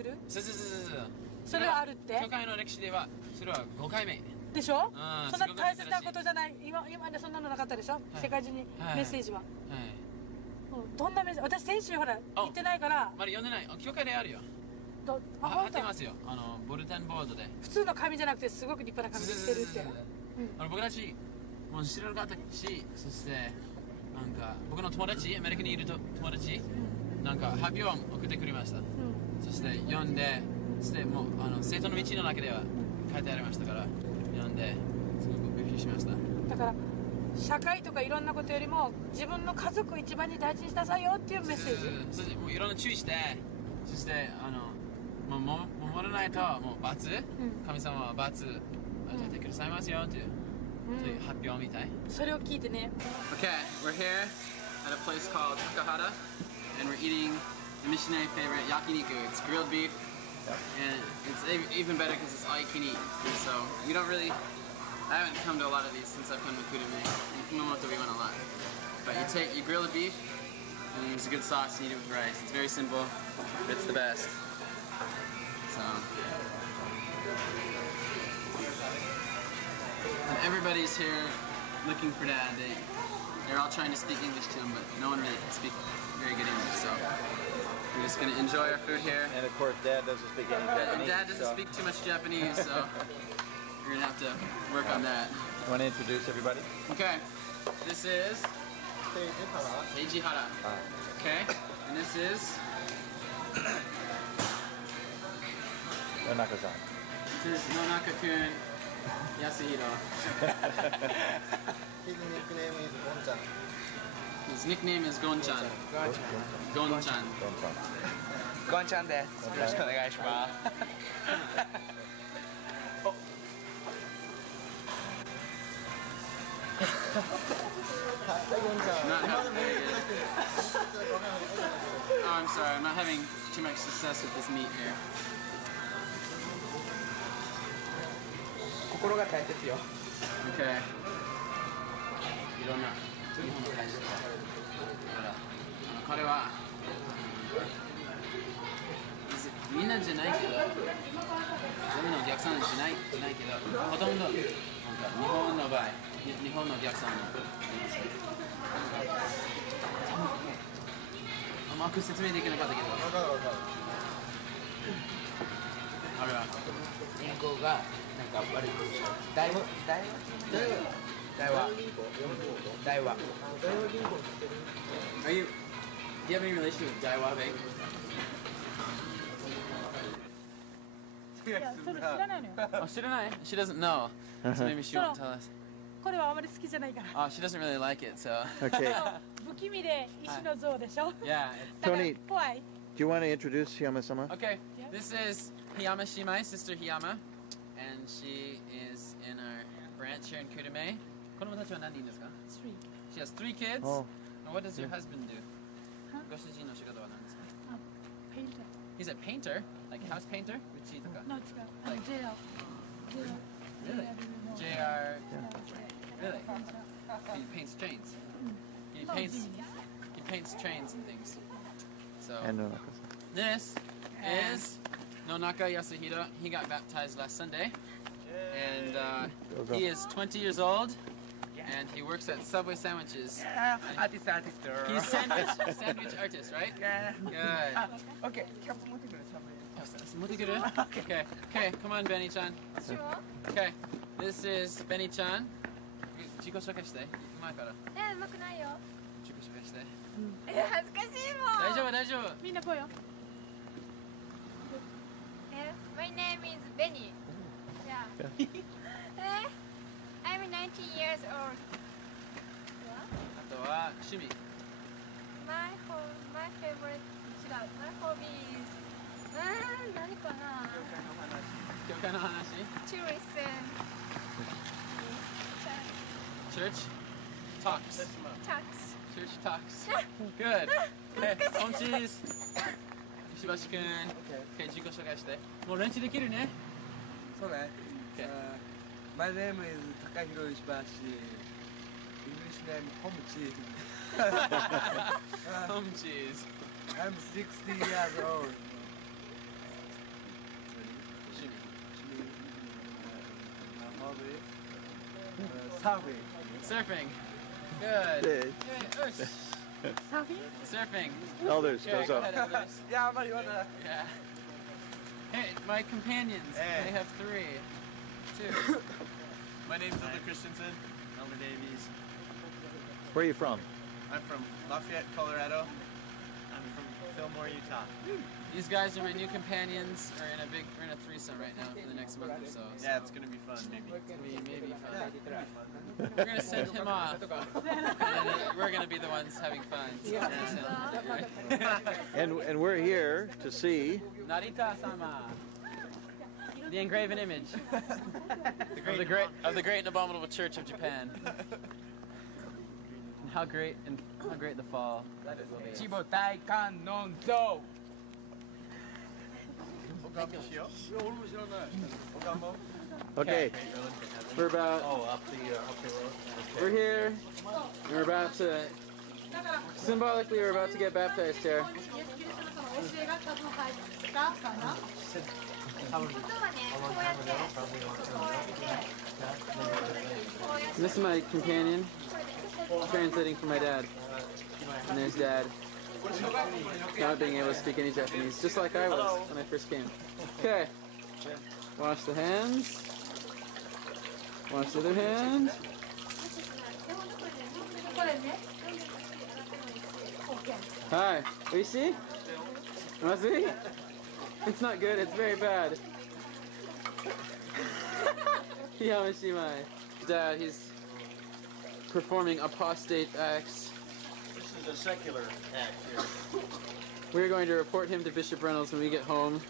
来る。そう。それはあるって。教会の歴史ではそれは5回目。でしょ。そんな大切なことじゃない。今ねそんなのなかったでしょ。世界中にメッセージは。どんなメッセージ？私先週ほら行ってないから。まだ読んでない。教会であるよ。貼ってますよ。ボルテンボードで。普通の紙じゃなくてすごく立派な紙でしてるって。僕たちもう知らなかったし、そしてなんか僕の友達、アメリカにいる友達、なんか発表を送ってくれました。そして読んで、そしてもう生徒の道の中では書いてありましたから読んですごくびっくりしました。だから社会とかいろんなことよりも自分の家族を一番に大事にしなさいよっていうメッセージ。そしてもういろんな注意して、そしてもう守らないともう罰、神様は罰与えてくださいますよという発表みたい。それを聞いてね。Okay, we're here at a place called Takahata, and we're eating the missionary favorite yakiniku. It's grilled beef, and it's even better because it's all you can eat. And so we don't really, I haven't come to a lot of these since I've come to Kurume. In Kumamoto we went a lot. But you grill the beef, and there's a good sauce, and you eat it with rice. It's very simple, but it's the best. So. And everybody's here looking for Dad. They're all trying to speak English to him, but no one really can speak very good English. So we're just going to enjoy our food here. And of course, Dad doesn't speak any Japanese. Dad doesn't speak too much Japanese, so we're going to have to work on that. You want to introduce everybody? Okay, this is Seijihara. Okay, and this is Nonaka-san. This is Nonaka-kun Yasuhiro. His nickname is Gonchan. His nickname is Gonchan. Gonchan. Gonchan です。よろしくお願いします。Oh, I'm sorry. I'm not having too much success with this meat here. 心が大切よ。Okay. いろんな日本の会社彼はみんなじゃないけど全部のお客さんじゃないけどほとんどなんか日本の場合日本のお客さんのうまく説明できなかったけどあれは銀行がなんか悪いことした大和Do you have any relation with Daiwa Bank? いや、それ知らないのよ。Oh, 知らない She doesn't know. So maybe she won't tell us. これはあまり好きじゃないから。Oh, she doesn't really like it, so. Okay. 不気味で石の像でしょ。Yeah. Tony, 怖い。 do you want to introduce Hiyama-sama? Okay. This is Hiyama Shimai, Sister Hiyama, and she is in our branch here in Kurume. 子供たちは何人ですか Three. She has 3 kids. Oh. And what does your husband do? はご主人の仕事は何ですか Painter. He's a painter, like house painter? うちとか No, 違う。JR. Really? JR. Really? He paints trains. He paints trains and things. So And Nonaka-san. this is Nonaka Yasuhiro. He got baptized last Sunday, and he is 20 years old, and he works at Subway Sandwiches. Artist. He's sandwich artist, right? Yeah. Good. Okay, キャップ持ってくる。Okay, come on, Benny-chan. Okay, this is Benny-chan. 自己紹介して。前から。うまくないよ。自己紹介して。恥ずかしいもん。大丈夫。みんな来いよ。My name is Benny. Yeah. I'm 19 years old. あとは趣味。My favorite. 違う。My hobby is. 何かな。教会の話。To listen. Church talks. Talks. Church talks. Good. Okay, on cheese. 石橋くん。Okay, 自己紹介して。もう練習できるね。そうね。Okay. My name is 高弘石橋。English name Home Cheese. Home cheese. I'm 60 years old. hobby. Surfing. Surfing. Good. Hey. Surfing. Elders, Okay, goes go up. ahead, elders. Yeah, but you wanna. Yeah. Hey, my companions. Hey. They have 3. 2. My name's Elder Christensen. Elder Davies. Where are you from? I'm from Lafayette, Colorado. I'm from Fillmore, Utah. These guys are my new companions. We're in a threesome right now for the next month or so. Yeah, it's gonna be fun, maybe. Maybe fun. Yeah, it's gonna be fun. We're gonna send him off, and then we're gonna be the ones having fun. And we're here to see Narita-sama, the engraven image of the great and abominable Church of Japan. And how great the fall will be. Chibo Taikan non zo. Okay. We're about. up the road. We're here. And we're about to. Symbolically, we're about to get baptized here. And this is my companion, translating for my dad. And there's Dad, not being able to speak any Japanese, just like I was when I first came. Okay, wash the hands, wash the other hand. Hi, oishii? Mazui? It's not good, it's very bad. Yamashimai. Dad, he's performing apostate acts. This is a secular act here. We're going to report him to Bishop Reynolds when we get home.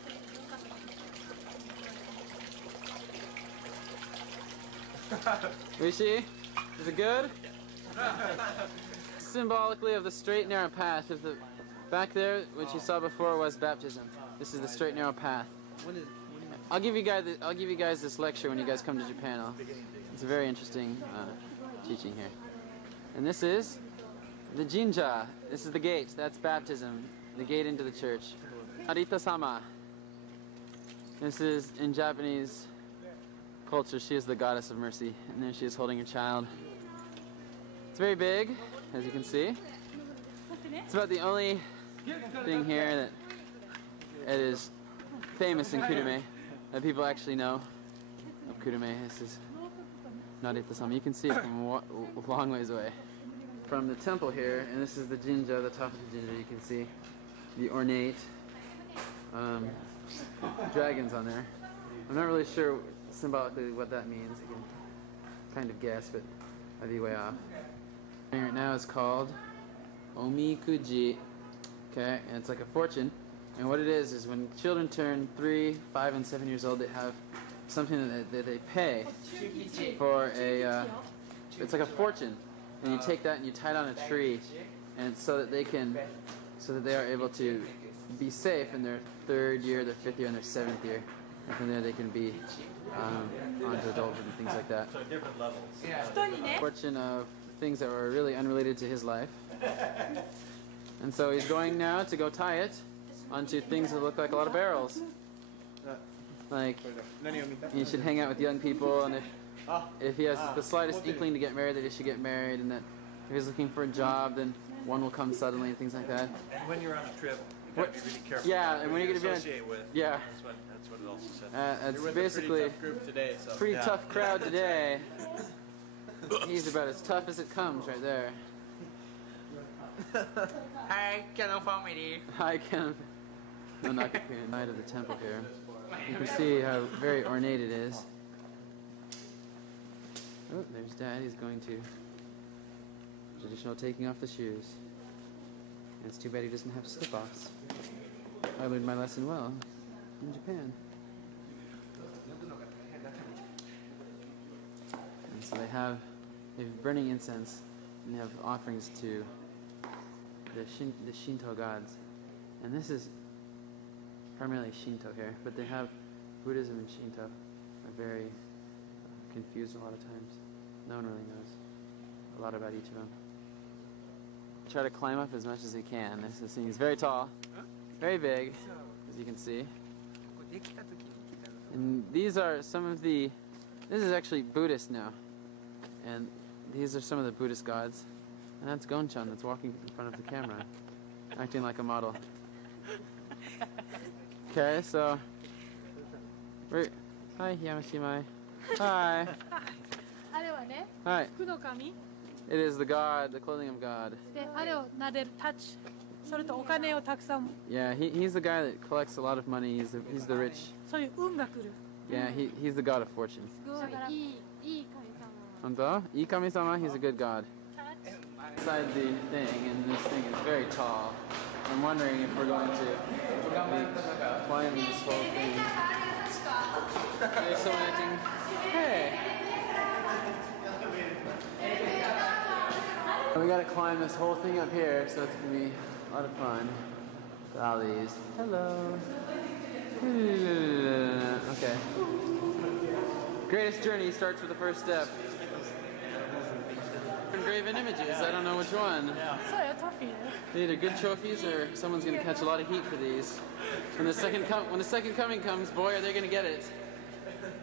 Oishii? Is it good? Symbolically of the straight narrow path. Of the back there, which you saw before, was baptism. This is the straight narrow path. I'll give you guys this lecture when you guys come to Japan. It's a very interesting teaching here. And this is the jinja. This is the gate. That's baptism. The gate into the church. Narita-sama. This is, in Japanese culture, she is the goddess of mercy. And there she is holding her child. It's very big, as you can see. It's about the only thing here that it is famous in Kurume, that people actually know of Kurume. This is Narita-sama. You can see it from a long ways away. From the temple here, and this is the jinja, the top of the jinja, you can see the ornate dragons on there. I'm not really sure symbolically what that means. You can kind of guess, but I'd be way off. Right now is called Omikuji. Okay, and it's like a fortune. And what it is when children turn 3, 5, and 7 years old, they have something that they pay for a. It's like a fortune, and you take that and you tie it on a tree, and so that they are able to be safe in their 3rd year, their 5th year, and their 7th year. And from there they can be on to adulthood and things like that. So different levels. Fortune of things that were really unrelated to his life. And so he's going now to go tie it onto things that look like a lot of barrels. Like, he should hang out with young people, and if he has the slightest inkling to get married, that he should get married, and that if he's looking for a job, then one will come suddenly, and things like that. And when you're on a trip, you gotta be really careful. Yeah, and when you're going to be associate with. yeah. That's what it also said. It's basically a pretty tough group today, so. pretty tough crowd today. He's about as tough as it comes right there. Hi, Kennel family. Hi, Ken. No, not the night of the temple here. You can see how very ornate it is. Oh, there's Dad. He's going to traditional taking off the shoes. And it's too bad he doesn't have slip-offs. I learned my lesson well in Japan. And so they're burning incense, and they have offerings to the Shinto gods. And this is primarily Shinto here, but they have Buddhism and Shinto are very confused a lot of times. No one really knows a lot about each of them. Try to climb up as much as he can. This thing is very tall, very big, as you can see. And these are some of the This is actually Buddhist now. And these are some of the Buddhist gods. And that's Gonchan that's walking in front of the camera, acting like a model. Okay, so hi, Yamashimai. Hi. Hi. It is the god, the clothing of God. Yeah, he's the guy that collects a lot of money. He's the rich. Yeah, he's the god of fortune. Honto? Ii kami-sama, he's a good god. Inside the thing, and this thing is very tall. I'm wondering if we're going to climb this whole thing. There's someone acting. Hey! We gotta climb this whole thing up here, so it's gonna be a lot of fun. Dollies. Hello. Okay. Greatest journey starts with the first step. Engraven images. I don't know which one. They're either good trophies or someone's gonna catch a lot of heat for these. When the second coming comes, boy, are they gonna get it.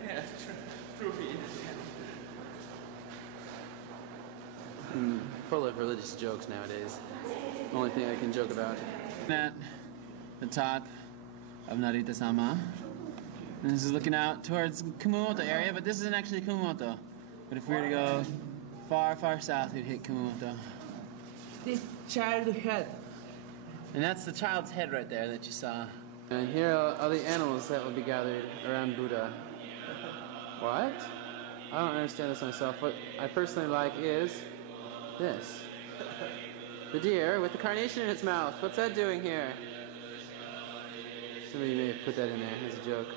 Yeah, trophy. Full of religious jokes nowadays. Only thing I can joke about. At the top of Narita-sama. And this is looking out towards Kumamoto area, but this isn't actually Kumamoto. But if we were to go far, far south, we'd hit Kumamoto. This child head. And that's the child's head right there that you saw. And here are the animals that will be gathered around Buddha. What? I don't understand this myself. What I personally like is this. The deer with the carnation in its mouth. What's that doing here? Somebody may have put that in there as a joke.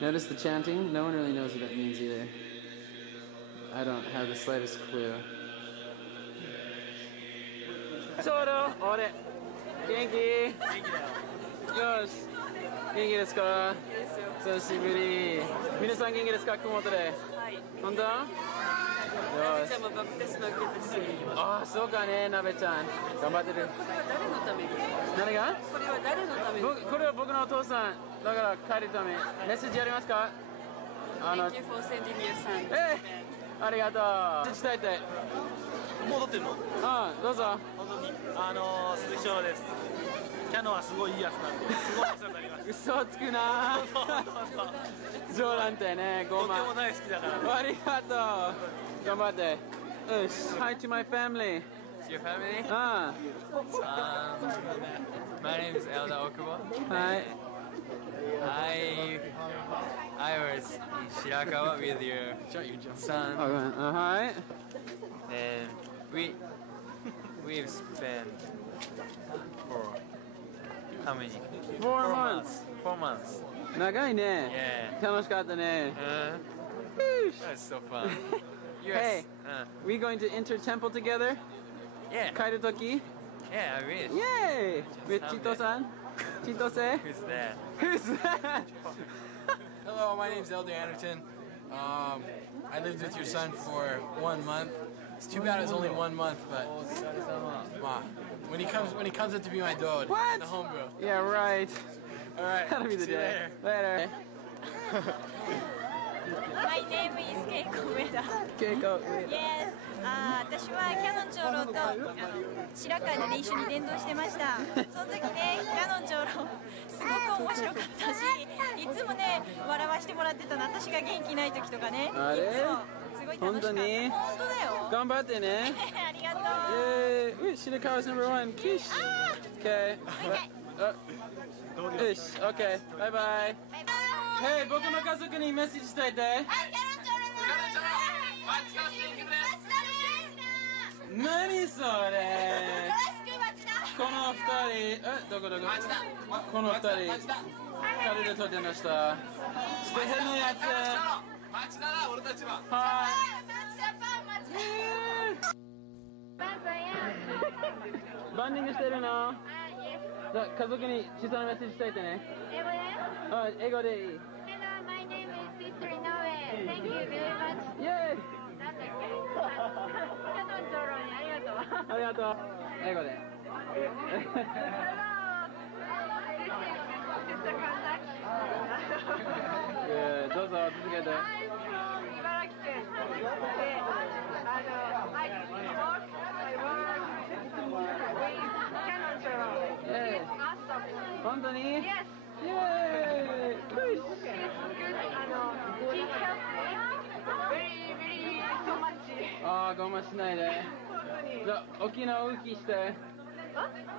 Notice the chanting? No one really knows what that means either. I don't have the slightest clue. Soro! Ore! Genki! Yosh! Genki desu ka? Sashiburi! Minasan genki desu ka, Kumamoto de? Honto? Yosh. Ah, so ka ne, Nabe-chan. Ganbatte ru. 何が？これは誰のため？これは僕のお父さん。だから帰るため。メッセージありますか？Thank you for sending me a son. ありがとう。伝えて。もう撮ってるの？ああ、どうぞ。本当に鈴木翔です。キャノンはすごいいいやつなんで、すごいお世話になります。嘘をつくな。冗談ってね、ごまん。とても大好きだから。ありがとう。頑張って。よし。Hi to my family. Your family? Ah. My name is Elda Okubo. Hi. I was in Shirakawa with your son. Oh, hi. And we've spent for how many? 4 months. 4 months. 長いね。Yeah. 楽しかったね。That's so fun. Hey, we going to enter temple together? Yeah. 帰るとき? Yeah, I wish. Yay! With Chito-san? Chitose? Who's that? Who's that? Hello, my name's Elder Anderton. I lived with your son for 1 month. It's too bad it's only 1 month, but when he comes up to be my dad, what? The homebrew. Yeah, right. All right. That'll be the day. Later. My name is Keiko Ueda. Keiko Ueda. Yes. 私はキャノン長老と白川の練習に連動してました。その時ね、キャノン長老すごく面白かったし、いつもね笑わしてもらってたの。私が元気ない時とかね、いつもすごい楽しかった。本当だよ。頑張ってね。ありがとう。Yay! Shirakawa's #1. Kish. Okay. Ish. Okay. Bye bye. Hey, 僕の家族にメッセージ伝えて。何それ。この2人、どここの2人、彼で撮ってました。素敵なやつ。はい。バンディングしてるの？家族に小さなメッセージ伝えてね。英語でいい。Hello, my name is Sister Inoue. Thank you very much. イェーイ。なんだっけ？キャノン長老にありがとう。ありがとう。英語で。どうぞ続けて。本当に Yes. イエーイ He's good. He helped me very so much. ああ、我慢しないで。じゃあ、沖縄ウキして。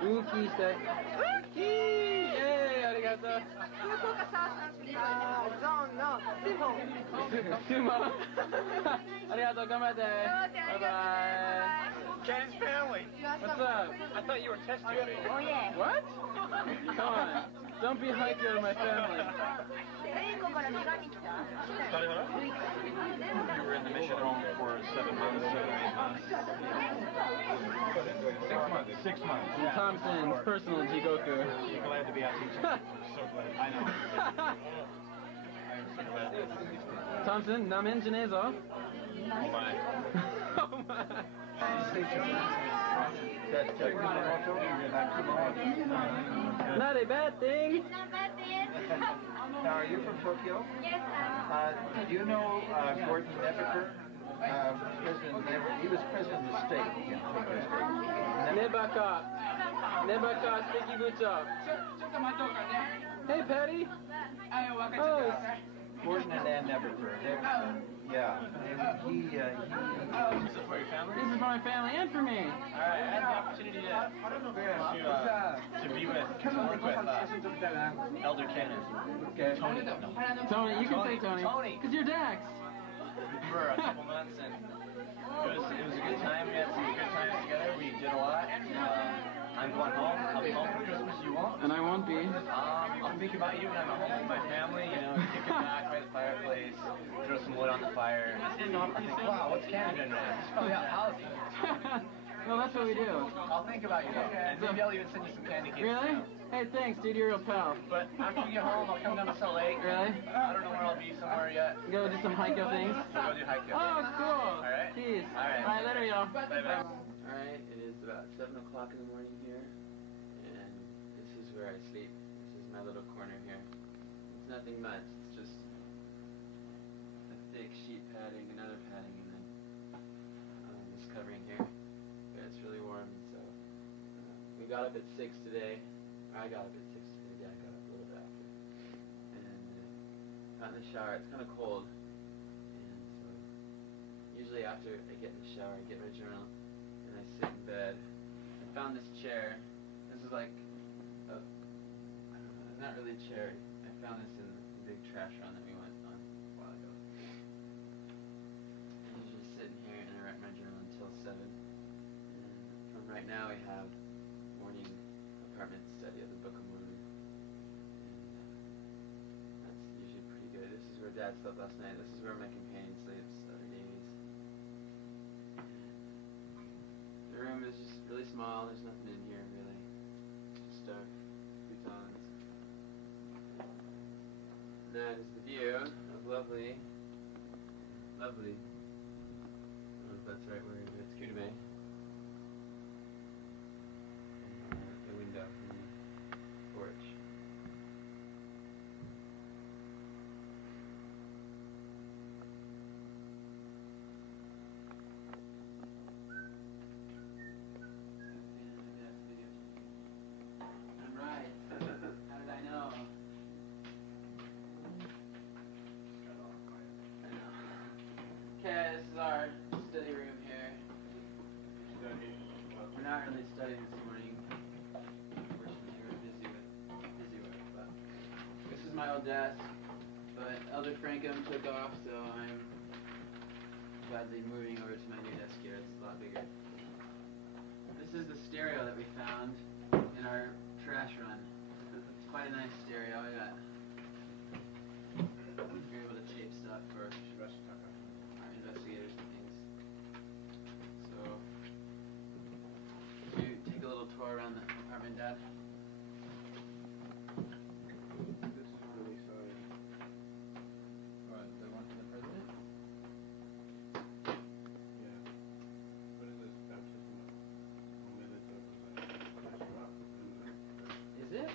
ウキして。ウキーイエーイありがとう。福岡サーゾーンのスモン。スモンありがとう、頑張って。バイバイ。Ken's family. What's up? I thought you were testing me. Oh yeah. What? Come on. Don't be hyped out of my family. レイコから手紙来た？ We were in the mission home for 7 months, 7 or 8 months. 6 months. 6 months. Yeah. Thompson's personal Jigoku. I'm glad to be out teaching. I'm so glad. I know. I'm so glad to be teaching. Thompson, namen jinezo. Oh my. Oh my. Not a bad thing. Not bad thing. Now, are you from Tokyo? Yes, Do you know Gordon Nebeker? He was president of the state in Tokyo State. Nebaka. Nebaka, sticky boots up. Hey, Patty. Oh, Gordon and Ann Nebeker. Yeah. He This is for your family? this is for my family and for me. Alright, I had the opportunity to be with, to work with Elder Cannon. Okay. Tony. Tony, you can say Tony. Tony. Because you're Dax. For a couple months, and it was a good time. We had some good times together. We did a lot. I'm going home. I'll be home for Christmas. You won't? And I won't be. I'm thinking about you when I'm at home with my family. You know, kick it back by the fireplace, throw some wood on the fire. I think, wow, what's Canada doing? It's probably out housing. Well, that's what we do. I'll think about you, and maybe I'll even send you some candy canes. Really? Hey, thanks, dude. You're a real pal. But after we get home, I'll come down to Salt Lake. Really? I don't know where I'll be somewhere yet. Go do some hike-up things? We'll go do hike. Oh, cool. All right. Peace. All right. All right, later, y'all. Bye-bye. Alright, it is about 7 o'clock in the morning here, and this is where I sleep. This is my little corner here. It's nothing much, it's just a thick sheet padding, another padding, and then this covering here. But it's really warm, so we got up at 6 today. I got up at 6 today, Dad got up a little bit after. And got in the shower. It's kind of cold, and so usually after I get in the shower, I get my journal, and I sit in bed. I found this chair. This is like a, I don't know, not really a chair. I found this in the big trash run that we went on a while ago. I usually sit in here and I write my journal until 7. And from right now we have morning apartment study of the Book of Mormon. And that's usually pretty good. This is where Dad slept last night. This is where my companion sleeps other days. The room is just really small. There's nothing in here really. Just stuff, futons. And that is the view of lovely, I don't know if that's the right word, but it's Kurume. The window from the porch. I'm right. How did I know? Okay, this is our study room here. We're not really studying this morning. Unfortunately, we're busy with, but this is my old desk. But Elder Frankham took off, so I'm gladly moving over to my new desk here. It's a lot bigger. This is the stereo that we found in our trash run. It's quite a nice stereo. You're able to tape stuff for our investigators and things. So, can you take a little tour around the apartment, Dad? This is where we saw it. What, the one from the president? Yeah. What is this baptism of? Is it?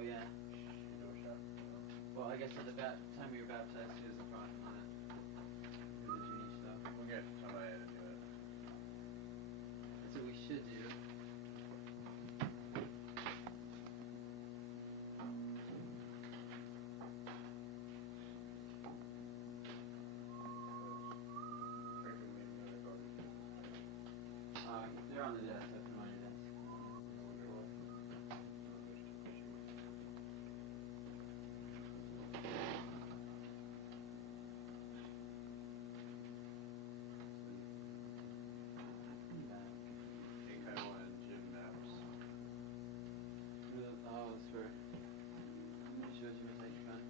Oh, yeah. Well, I guess at the time you're baptized, he was the front on it. Do the Jewish stuff. We'll get somebody to do it. That's what we should do. They're on the desk. I put them on your desk. He kind of wanted gym maps. Oh, it's for. It shows you how you run.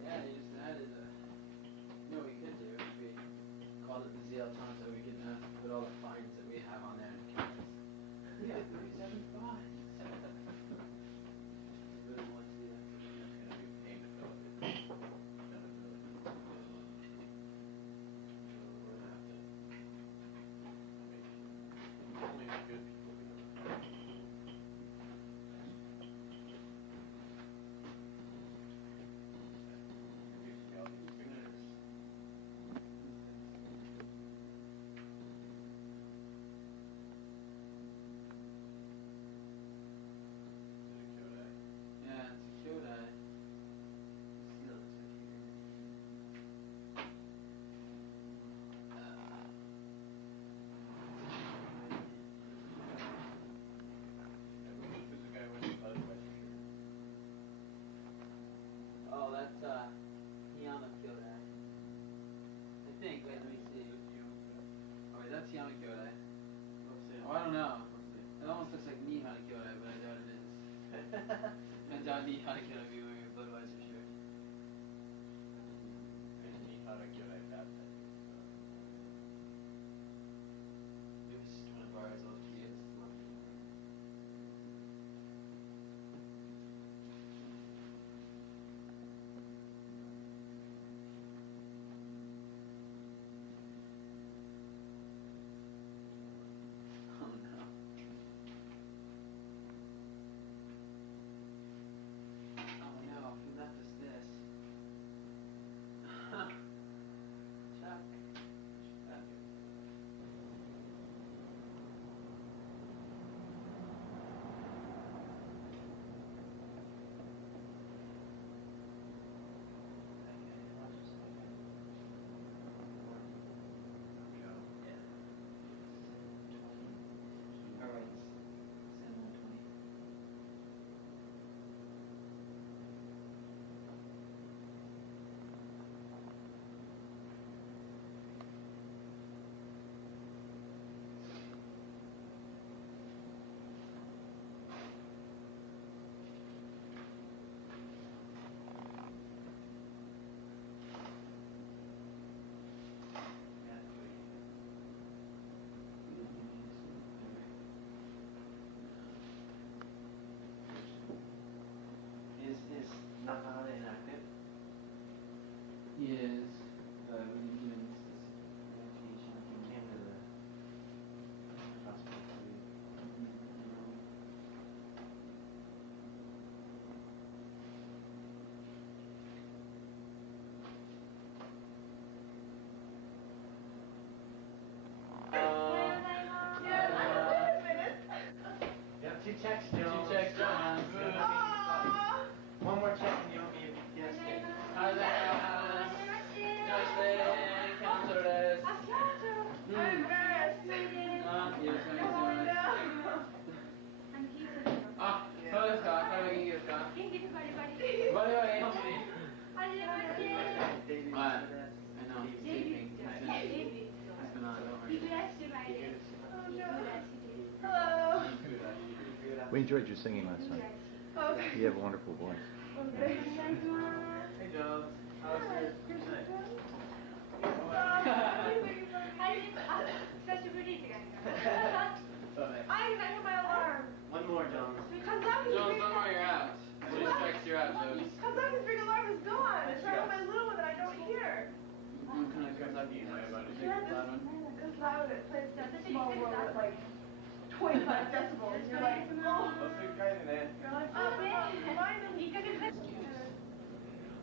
Yeah, you just added a. You know what we could do? If we called it the ZL Tonto, we could put all the fines that we have on there and count us. We got 37 fines. Really want to see that. That's going to be a pain to fill it. Only the good people do it. Yeah, it's a cute eye. Still, it's right here. Who's the guy with the Budweiser shirt? Oh, that's Yama Kyodai. I think. Wait, let me see. Oh, wait, that's Yama Kyodai. Oh, I don't know. It almost looks like Nihana Kyodai, but I doubt it is. I doubt Nihana Kyodai be wearing a Budweiser shirt. How to get a baptized. Maybe it's just one of ours, all the kids. Oh no. Oh no, he left us this. Chuck. Is Nakahara inactive? He is, but when he doing this medication, He came to the hospital too. You have 2 checks, Jones. 2 checks, Jones. One more check and you'll be a guest. How's that? Counselors. Ah,そうですか。体元気ですか。元気です。バリバリ。バリバリ。はい。I know. Sleeping. It's been on. Don't worry. Hello. We enjoyed your singing last night. Okay. You have a wonderful voice. Hey, Jones. How's your night? 久しぶりって感じ。I hit my alarm. One more, Jones. Kazaki's Jones, big don't worry, you're out. Just text you're out, Jones. Kazaki's big alarm is gone. It's right on my little one that I don't hear. talking about it. It's loud. It plays that small world at like 25 decibels. You're like, oh. You're like, oh,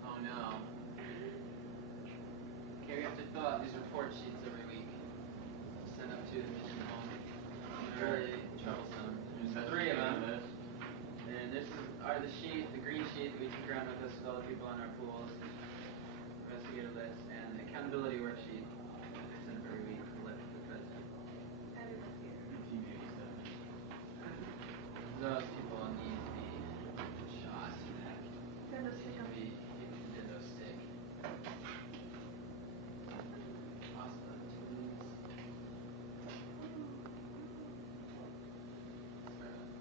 Oh no. Okay, we have to fill out these report sheets every week. Send up to the mission home. They're really troublesome. There's 3 of them. And this is the sheet, the green sheet that we take around with us with all the people on our pools. Investigator list and the accountability worksheet. I send every week to the president. Those people need to be shot. Nintendo stick. Awesome.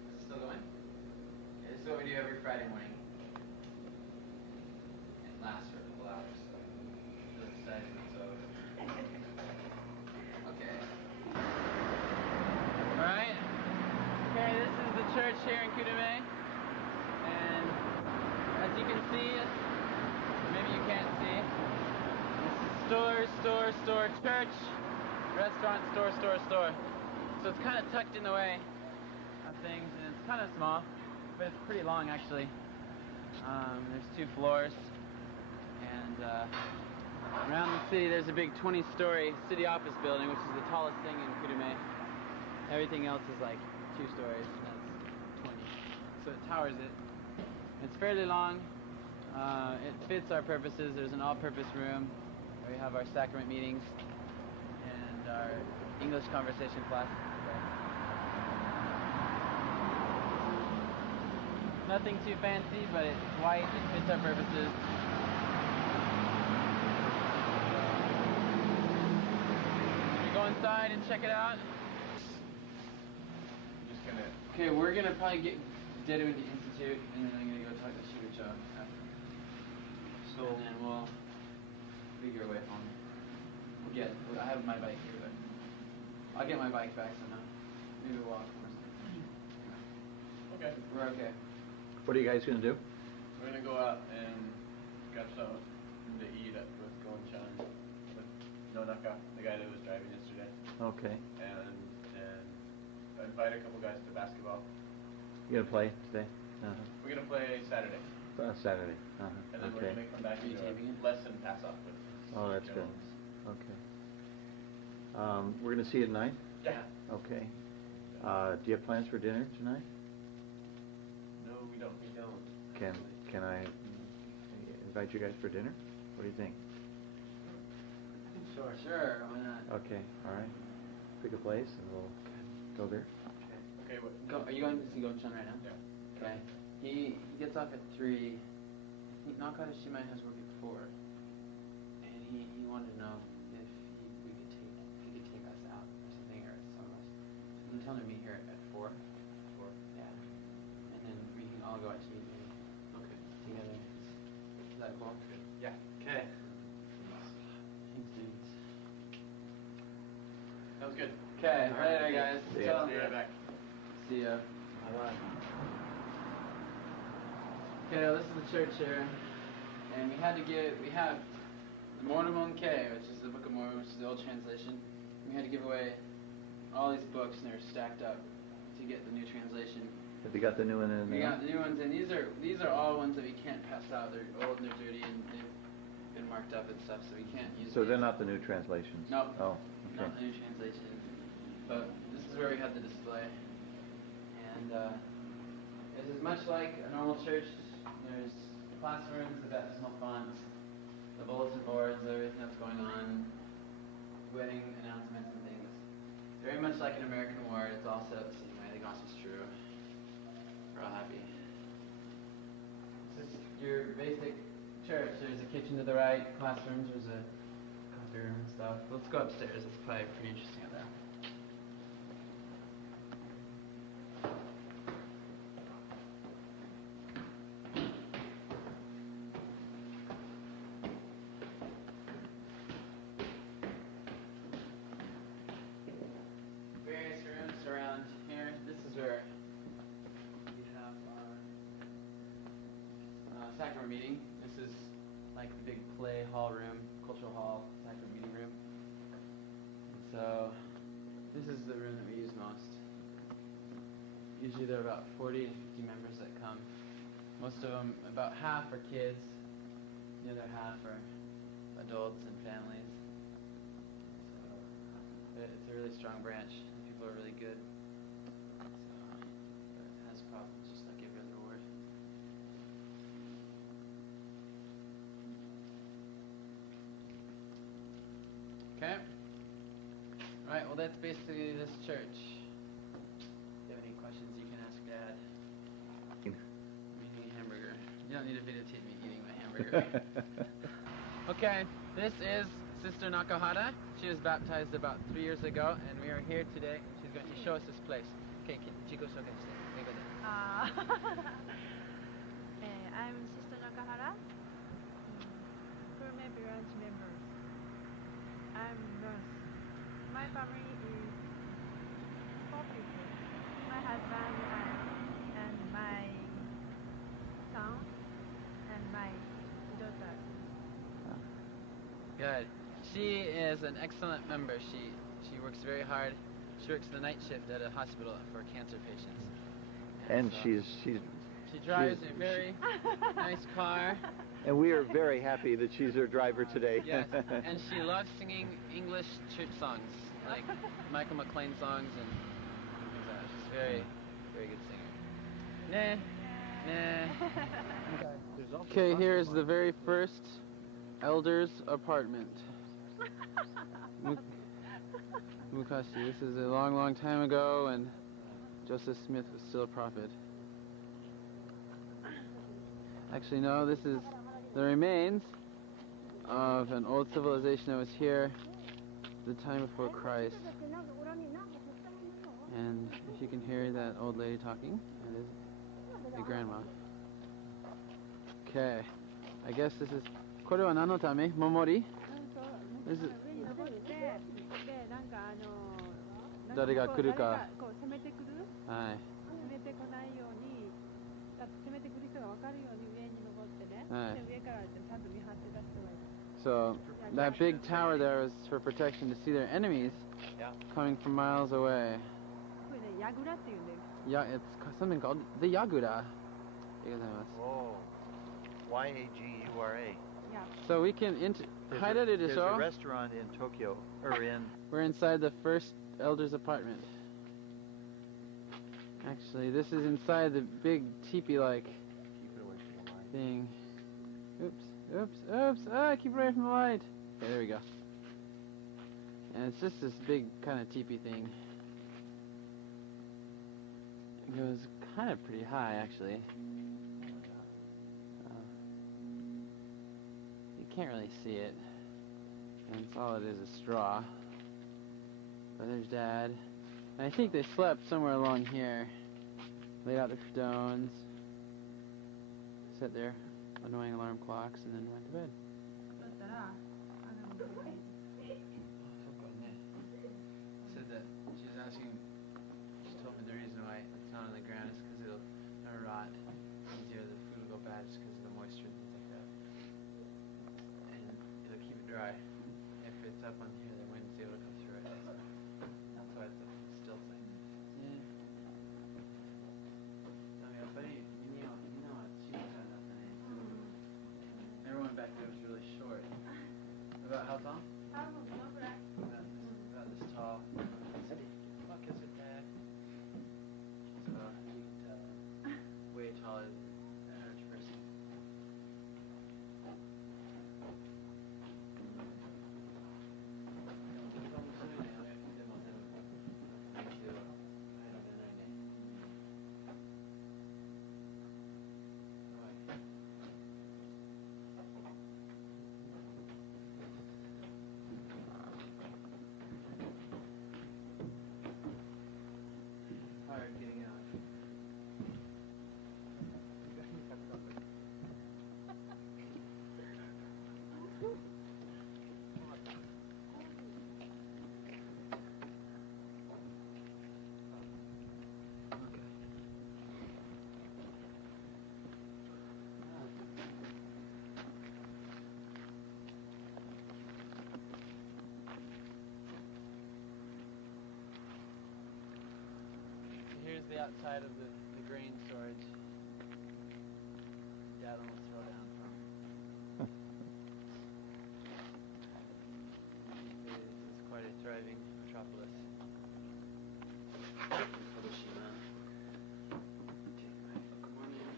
Is it still going? Yeah, this is what we do every Friday morning. It lasts for a couple hours, so really excited when it's over. Okay. Alright. Okay, this is the church here in Kurume. And as you can see, maybe you can't see, this is store, church, restaurant, store. So it's kind of tucked in the way of things, and it's kind of small, but it's pretty long actually. There's 2 floors, and around the city there's a big 20-story city office building, which is the tallest thing in Kurume. Everything else is like 2 stories, and that's 20. So it towers it. It's fairly long. It fits our purposes. There's an all-purpose room where we have our sacrament meetings and our English conversation class. Nothing too fancy, but it's white. It fits our purposes. We go inside and check it out. Okay, we're gonna probably get Dad Visits Institute, and then I'm gonna go talk to Shubicho after. So, and then we'll figure a way home. I have my bike here, but I'll get my bike back somehow. Maybe walk or something. Okay. We're okay. What are you guys going to do? We're going to go out and grab something to eat with Gonchan, with Nonaka, the guy that was driving yesterday. Okay. And invite a couple guys to basketball. You going to play today? We're going to play Saturday. Saturday. And then we're going to come back and do a lesson pass off with. Oh, that's good. Okay. We're going to see you tonight? Yeah. Okay. Do you have plans for dinner tonight? No, we don't. Can I invite you guys for dinner? What do you think? Sure. Why not? Okay. All right. Pick a place and we'll go there. Okay. Are you going to see Gonchan right now? Yeah. Okay. He gets off at 3. Naka Shimai has work at 4. And he wanted to know if he could take us out or something, or some of us. I'm telling him to meet here at 4. 4? Yeah. And then we can all go out to eat maybe. Okay. Together. Is that cool? Good. Yeah. Okay. Thanks, dudes. That was good. Okay. Later, guys. See ya. See you right back. See ya. Bye-bye. Okay, well, this is the church here. And we have the Mormon K, which is the Book of Mormon, which is the old translation. We had to give away all these books, and they're stacked up to get the new translation. Have you got the new one in there? We got the new ones, and these are all ones that we can't pass out. They're old and they're dirty, and they've been marked up and stuff, so we can't use So these. they're not the new translations? No. Oh, okay. Not the new translation. But this is where we had the display. And this is much like a normal church. There's classrooms, the baptismal fonts, the bulletin boards, everything that's going on, wedding announcements and things. Very much like an American ward, it's all set up the same way. The gospel's true. We're all happy. This is your basic church. There's a kitchen to the right, classrooms, there's a coffee room and stuff. Let's go upstairs. It's probably pretty interesting up there. Various rooms around here. This is where we have our sacrament meeting. This is like the big play hall room, cultural hall type of meeting room. So this is the room that we use most. Usually there are about 40 to 50 members that come. Most of them, about half are kids, the other half are adults and families. So it's a really strong branch. People are really good. So, but it has problems, just like every other ward. Okay. Alright, well that's basically this church. If you have any questions, you can ask Dad. I'm eating a hamburger. You don't need to videotape me eating my hamburger. Okay, this is Sister Nakahara. She was baptized about 3 years ago, and we are here today. She's going to show us this place. Okay, Chico, show us. I'm Sister Nakahara, Kurume branch member. I'm nurse. My family is 4 people. My husband and my son and my daughter. Good. She is an excellent member. She works very hard. She works the night shift at a hospital for cancer patients. And so she drives a very nice car. And we are very happy that she's our driver today. Yes, and she loves singing English church songs, like Michael McLean songs and things like that. She's very, very good singer. Nah. Okay, here's the very first elder's apartment. Mukashi. This is a long, long time ago, and Joseph Smith was still a prophet. Actually, no, this is the remains of an old civilization that was here the time before Christ. And if you can hear that old lady talking, that is a grandma. Okay, I guess this is... これは何のため? Momori? This is... 誰が来るか。はい。攻めてくる人が分かるように上に登ってね。はい。上からちゃんと見張ってた人がいる。So that big tower there was for protection to see their enemies coming from miles away. Yeah, it's something called the Yagura. Oh, Y-A-G-U-R-A. Yeah. So we can there's a restaurant in Tokyo, or in... We're inside the first elder's apartment. Actually, this is inside the big teepee-like thing. Oops. Ah, keep it away from the light. Okay, there we go. And it's just this big kind of teepee thing. It goes kind of pretty high, actually. You can't really see it. And it's all it is straw. But there's Dad. And I think they slept somewhere along here. Laid out their stones. Set their annoying alarm clocks and then went to bed. Said that she was asking, she told me the reason why it's not on the ground is because it'll rot. Easier, the food will go bad just because of the moisture and things like that. And it'll keep it dry. If it's up on here, the wind's able to come through it. So that's why it's a still thing. Yeah. Everyone back there was really short. About how tall? About this tall. Fuck is it, Dad? So, way taller than the average person. the outside of the grain storage. Dad almost fell down from. It's quite a thriving metropolis. Fukushima. Take my Fukumorning.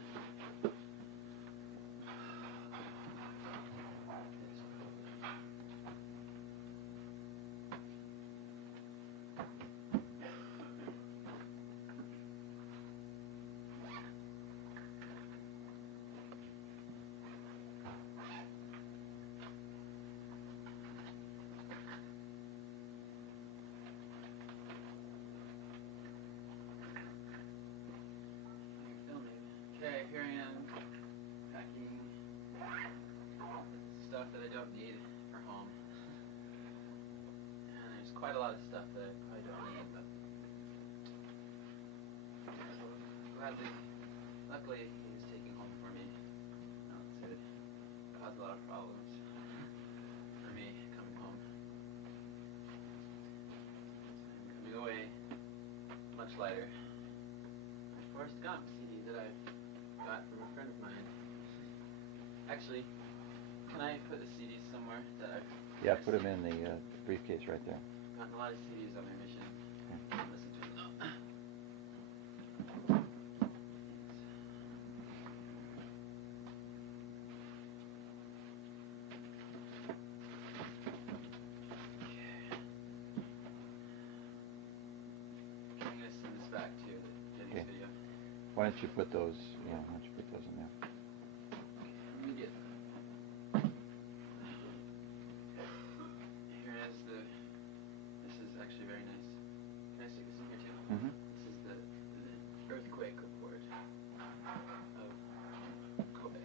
Okay, here I am packing stuff that I don't need for home. And there's quite a lot of stuff that I probably don't need, but gladly, luckily he was taking home for me. It caused a lot of problems for me coming home. I'm coming away much lighter. My Forrest Gump CD that I got from a friend of mine. Actually, can I put the CDs somewhere that I've... Yeah, put them in the briefcase right there. Gotten a lot of CDs on my mission. Listen to them. I'm going to send this back to Jenny's video. Why don't you put those, why don't you put those in there? Let me get... Here is the... This is actually very nice. Can I stick this in here too? Mm-hmm. This is the earthquake report of Kobe.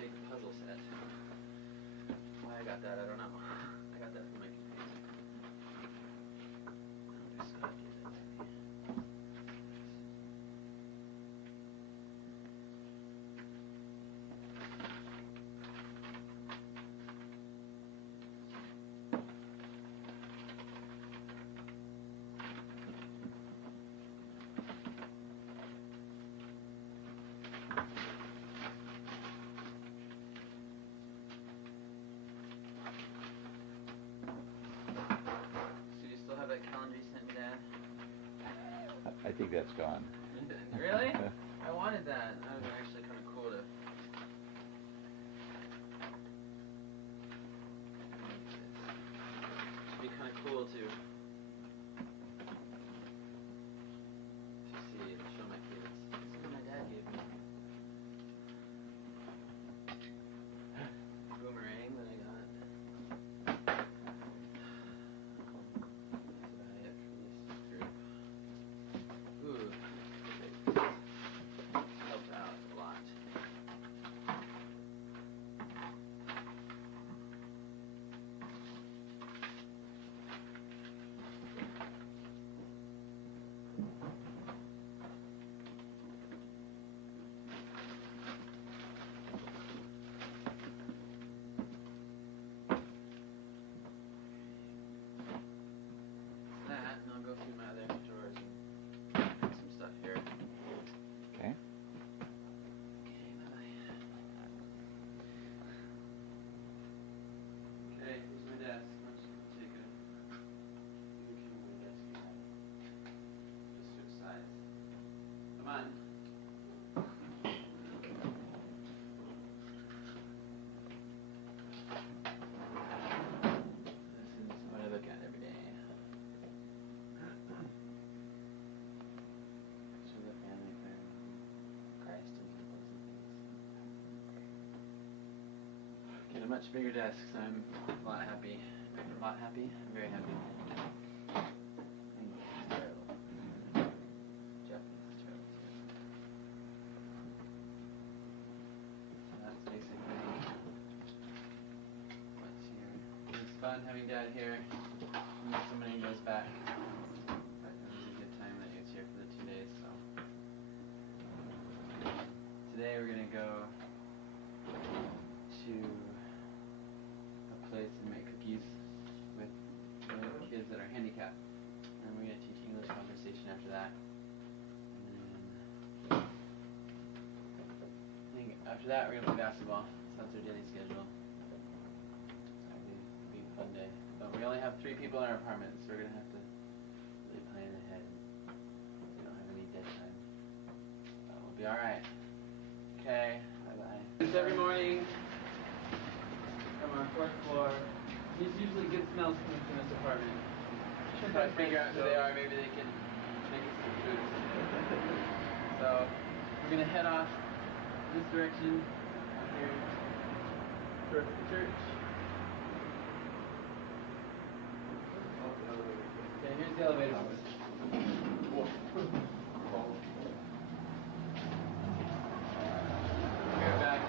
Big puzzle set. Why I got that, I don't know. I got that from my companion. Scott gave that to me. So you still have that calendar you sent me, Dad? I think that's gone. Really? I wanted that. That would have been actually kind of cool to... Should be kind of cool to see and show my kids. This is what my dad gave me. Boomerang that I got. That's about it for this group. Ooh, helped out a lot. That, and I'll go through my other drawers and bring some stuff here. Okay. Okay, bye-bye. Okay, here's my desk. I'm just gonna take a picture of my desk here. Just switch sides. Come on. This is what I look at every day. Picture of the family there. Christ and symbols and things. Get a much bigger desk, so I'm a lot happy. I'm a lot happy? I'm very happy. English is terrible. Japanese is terrible too. So that's basically what's here. It's fun having Dad here. When somebody goes back. But it was a good time that he was here for the 2 days, so. Today we're gonna go to a place and make cookies after that, we're gonna play basketball. So that's our daily schedule. It'll be a fun day. But we only have 3 people in our apartment, so we're gonna have to really plan ahead. We don't have any dead time. We'll be all right. Okay. Bye bye. It's every morning from our 4th floor. There's usually good smells coming from this apartment. Try to figure out who they are. Maybe they can make us some food. So we're gonna head off this direction here towards the church. Okay, here's the elevator. We're back.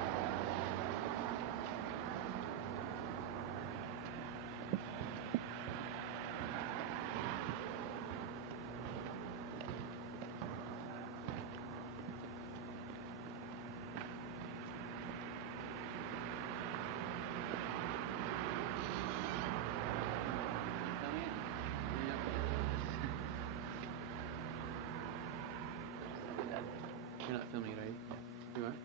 You're not filming it, are you? You are?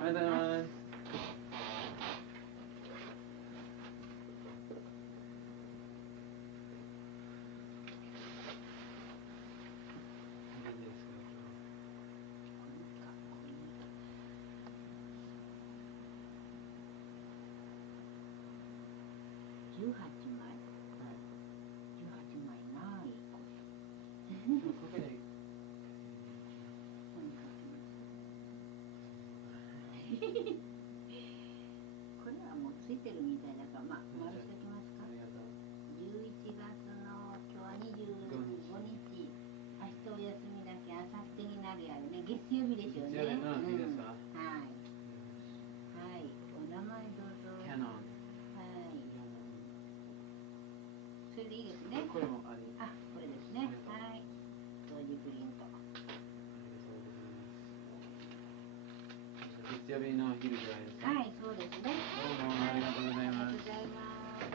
Hi, then.これはもうついてるみたいだから、まあ、回しておきますか。11月の今日は25日、明日お休みだけ、明後日になるやろね。月曜日でしょうね。はい。はい。お名前どうぞ。キャノン。はい。それでいいですね。これもあり。あ、これですね。はい。同時プリント。月曜日の昼ぐらいですか？はい、そうですね。どうもありがとうございます。ありがとうございます。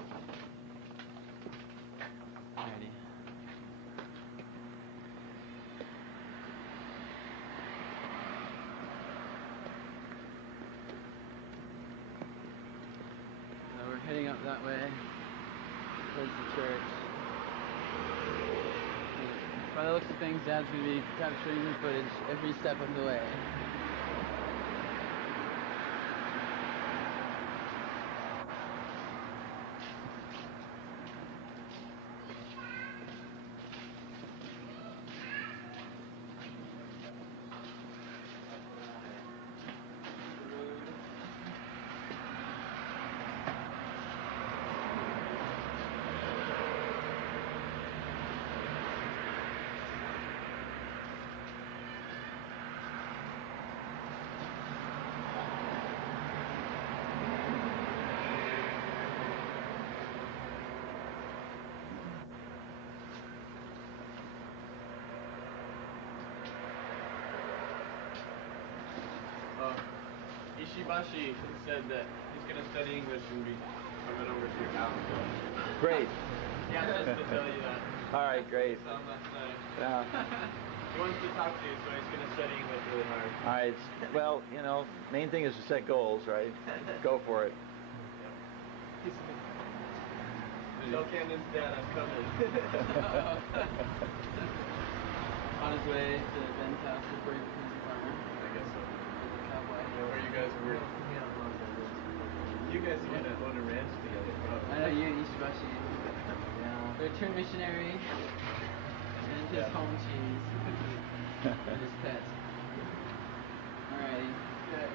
Ready. So we're heading up that way towards the church. By the looks of things, Dad's going to be capturing the footage every step of the way. Ishibashi said that he's going to study English and be coming over to your house. Great. Yeah, just to tell you that. All right, great. So last night. Yeah. He wants to talk to you, so he's going to study English really hard. All right. Well, you know, main thing is to set goals, right? Go for it. Tell Camden's dad I'm coming. On his way to Ben's house before he becomes a farmer. I guess so. Cowboy. Yeah, where you guys were. You guys are going to own a ranch together. I know, you and Ishibashi. Yeah. The return missionary and his home cheese. And his pet. Alrighty. Good.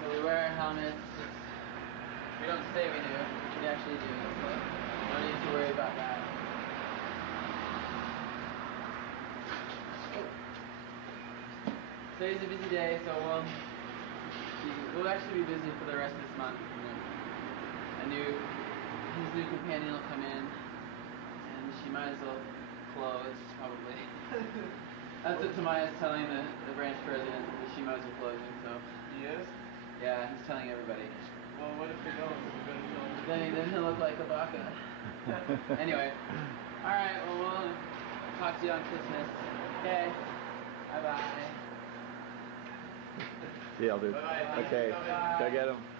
So we wear our helmets. We don't say we do, we actually do, so no need to worry about that. Today's a busy day, so we'll actually be busy for the rest of this month. His new companion will come in, and she might as well close, probably. That's what Tamaya's telling the branch president, that she might as well closing, so. He is? Yeah, he's telling everybody. Well, what if they don't? Then he'll look like a baka. Anyway, alright, well, talk to you on Christmas. Okay. Bye-bye. See you, dude. Okay, go get him.